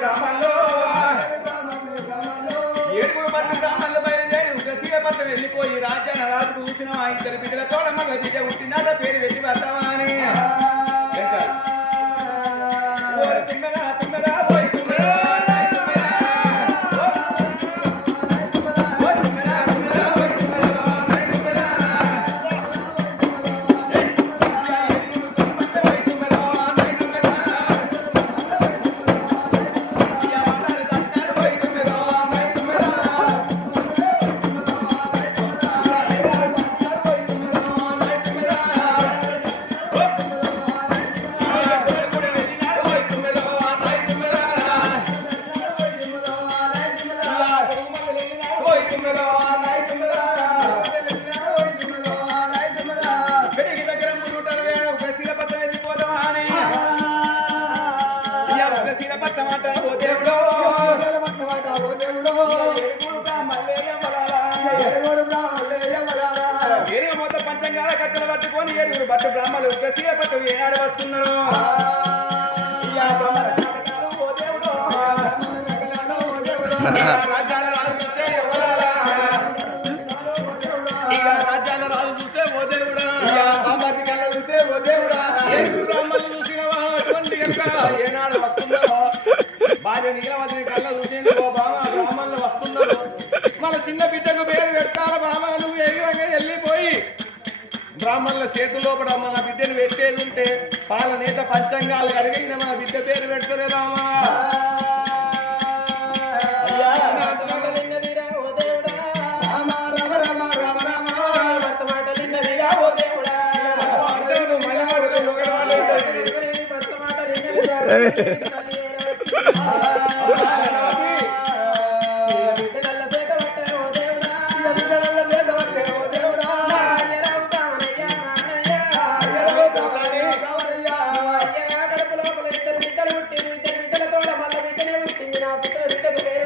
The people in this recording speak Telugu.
బ్రాహ్మణులు ఏడుగురు మంది బ్రాహ్మణులు బయలుదేరి ఉగ్రశీలపట్ల వెళ్ళిపోయి రాజ్యాన్ని రాజు కూర్చున్న ఆ ఇద్దరు బిడ్డలతో మగ బిడ్డ పుట్టినాట పేరు పెట్టి వస్తామని పంచంగాల కట్టలు పట్టుకొని ఏడుగురు బట్టు బ్రాహ్మణులు గట్టిగా పట్టు ఏనాడు వస్తున్నారు రాజ్యాల రాజు చూస్తే రాజ్యాల రాజు చూస్తే ఓ దేవుడా సామాజిక కళ్ళ చూస్తే ఓ దేవుడా ఏడుగురు బ్రాహ్మణులు చూసినవా అటువంటి ఏనాడు వస్తున్నారు భార్య నీలవతి కళ్ళ చూసి బ్రాహ్మణులు వస్తున్నారు మన చిన్న బిడ్డకు పేరు పెట్టాల బాబా నువ్వు ఎగిరంగా వెళ్ళిపోయి బ్రాహ్మణుల చేతు లోపల మన బిడ్డను పెట్టేది ఉంటే పాల నేత పంచంగాలు అడిగిన మన బిడ్డ పేరు పెడతారే రామా నా బిడ్డకు